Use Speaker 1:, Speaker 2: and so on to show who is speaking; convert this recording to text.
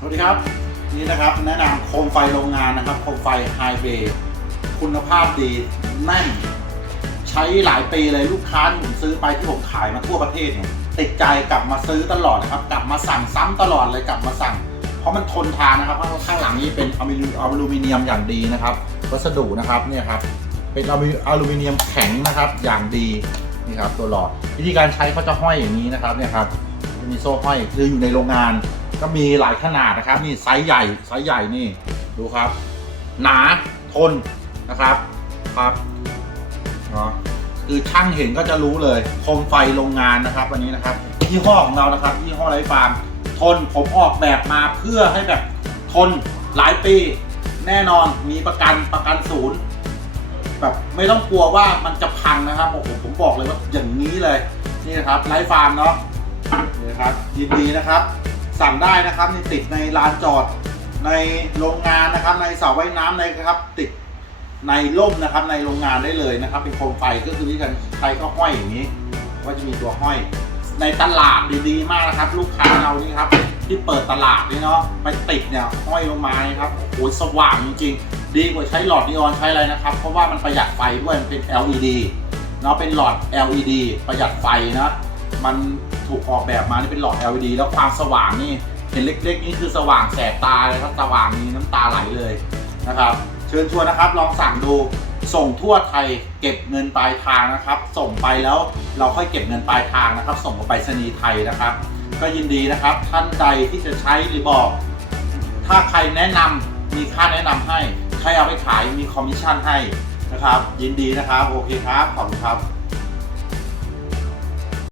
Speaker 1: สวัสดีครับ นี่นะครับแนะนำโคมไฟโรงงานนะครับโคมไฟไฮเบย์คุณภาพดีแน่น ใช้หลายปีเลยลูกค้าที่ผมซื้อไปที่ผมขายมาทั่วประเทศเนี่ยติดใจกลับมาซื้อตลอดนะครับ กลับมาสั่งซ้ำตลอดเลยกลับมาสั่ง เพราะมันทนทานนะครับเพราะข้างหลังนี้เป็นอลูมิเนียมอย่างดีนะครับ วัสดุนะครับเนี่ยครับเป็นอลูมิเนียมแข็งนะครับอย่างดีนี่ครับตัวหลอดวิธีการใช้เขาจะห้อยอย่างนี้นะครับเนี่ยครับมีโซ่ห้อยคืออยู่ในโรงงาน ก็มีหลายขนาดนะครับนี่ไซส์ใหญ่ไซส์ใหญ่นี่ดูครับ หนาทนนะครับครับเนาะคือช่างเห็นก็จะรู้เลยโคมไฟโรงงานนะครับวันนี้นะครับยี่ห้อของเรานะครับยี่ห้อไรฟาร์มทนผมออกแบบมาเพื่อให้แบบทนหลายปีแน่นอนมีประกันประกันศูนย์แบบไม่ต้องกลัวว่ามันจะพังนะครับโอ้โหผมบอกเลยว่าอย่างนี้เลยนี่นะครับไลฟ์ฟาร์มเนาะนี่นะครับยินดีนะครับ สั่งได้นะครับนี่ติดในลานจอดในโรงงานนะครับ ในเสาว่ายน้ำในครับติดในร่มนะครับในโรงงานได้เลยนะครับ เป็นโคมไฟก็คือวิธีการใช้ก็ห้อยอย่างนี้ก็จะมีตัวห้อย ในตลาดดีๆ มากนะครับ ลูกค้าเรานี่ครับ ที่เปิดตลาดนี่เนาะไปติดเนี่ยห้อยลงมาครับโอ้โหสว่างจริงๆดีกว่าใช้หลอดนีออนใช้อะไรนะครับ เพราะว่ามันประหยัดไฟด้วยมันเป็น LED เนาะเป็นหลอด LED ประหยัดไฟนะมัน ถูกออกแบบมานี่เป็นหลอด LED แล้วความสว่างนี่เห็นเล็กๆนี่คือสว่างแสบตาเลยครับสว่างนี่น้ำตาไหลเลยนะครับ เชิญชวนนะครับลองสั่งดูส่งทั่วไทยเก็บเงินปลายทางนะครับ ส่งไปแล้วเราค่อยเก็บเงินปลายทางนะครับ ส่งมาไปรษณีย์ไทยนะครับ ก็ยินดีนะครับ ท่านใดที่จะใช้หรือบอก ถ้าใครแนะนำมีค่าแนะนำให้ใครเอาไปขายมีคอมมิชชั่นให้นะครับ ยินดีนะครับโอเคครับขอบคุณครับ